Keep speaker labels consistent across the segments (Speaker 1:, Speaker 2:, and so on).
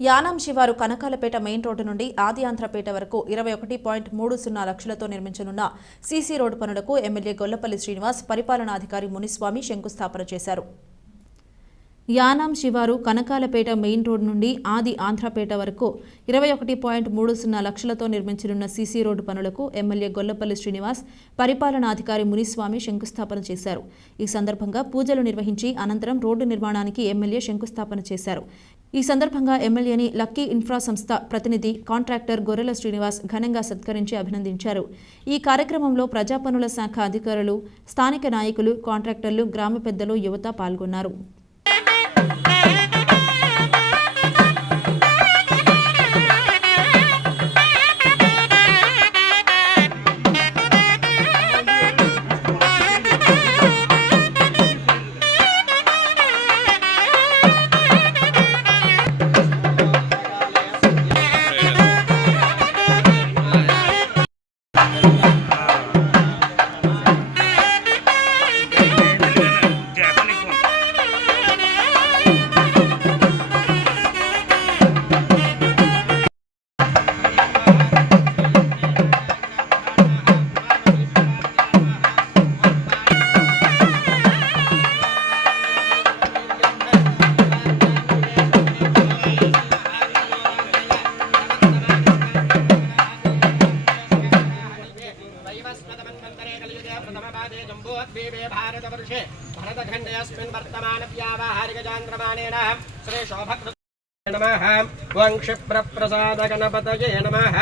Speaker 1: యానాం శివారు Kanakalapeta main road నుండి ఆది ఆంధ్రపేట వరకు ఇరవై ఒకటి పాయింట్ మూడు సున్నా లక్షలతో నిర్మించనున్న సీసీ రోడ్డు పనులకు ఎమ్మెల్యే గొల్లపల్లి శ్రీనివాస్ పరిపాలనాధికారి మునిస్వామి శంకుస్థాపన చేశారు. యానాం శివారు కనకాలపేట మెయిన్ రోడ్ నుండి ఆది ఆంధ్రపేట వరకు ఇరవై ఒకటి పాయింట్ మూడు సున్నా లక్షలతో నిర్మించనున్న సీసీ రోడ్డు పనులకు ఎమ్మెల్యే గొల్లపల్లి శ్రీనివాస్ పరిపాలనాధికారి మునిస్వామి శంకుస్థాపన చేశారు. ఈ సందర్భంగా పూజలు నిర్వహించి అనంతరం రోడ్డు నిర్మాణానికి ఎమ్మెల్యే శంకుస్థాపన చేశారు. ఈ సందర్భంగా ఎమ్మెల్యేని లక్కీ ఇన్ఫ్రా సంస్థ ప్రతినిధి కాంట్రాక్టర్ గొర్రెల శ్రీనివాస్ ఘనంగా సత్కరించి అభినందించారు. ఈ కార్యక్రమంలో ప్రజాపనుల శాఖ అధికారులు స్థానిక నాయకులు కాంట్రాక్టర్లు గ్రామ పెద్దలు యువత పాల్గొన్నారు.
Speaker 2: प्रथमपादे जम्बोद्वीपे भारतवर्षे। भरतखण्डे अस्मिन् वर्तमानव्यावहारिकचान्द्रमानेन श्रीशोभकृ नमः। वं क्षिप्रप्रसादगणपतये नमः।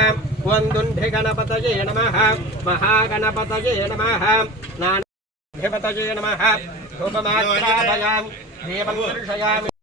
Speaker 2: वं दुण्ढिगणपतये नमः। महागणपतये नमः। नानाधिपतये नमः। धूपमात्राभयां देवं दर्शयामि।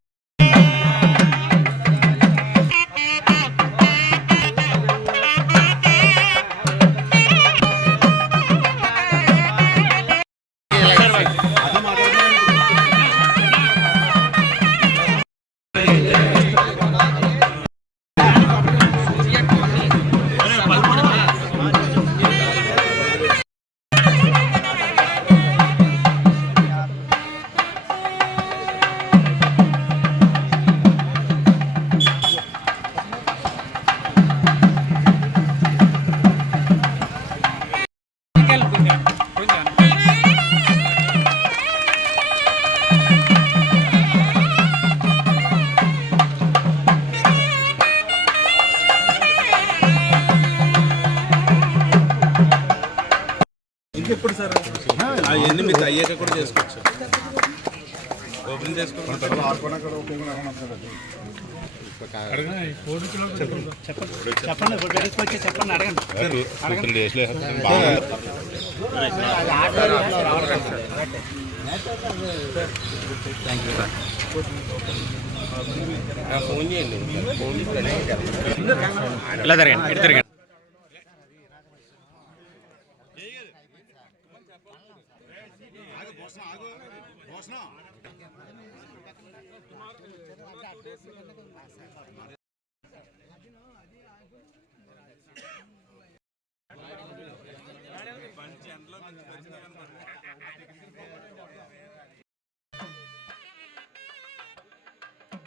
Speaker 3: ఇంకెప్పుడు సార్ అవన్నీ మీకు అయ్యాక కూడా చేసుకోవచ్చు. ఓపెన్
Speaker 2: చేయండి. ఫోన్
Speaker 4: ఇలా తిరగండి ఇటు తిరగండి. ఆగు భోషణ ఆగు. భోషణ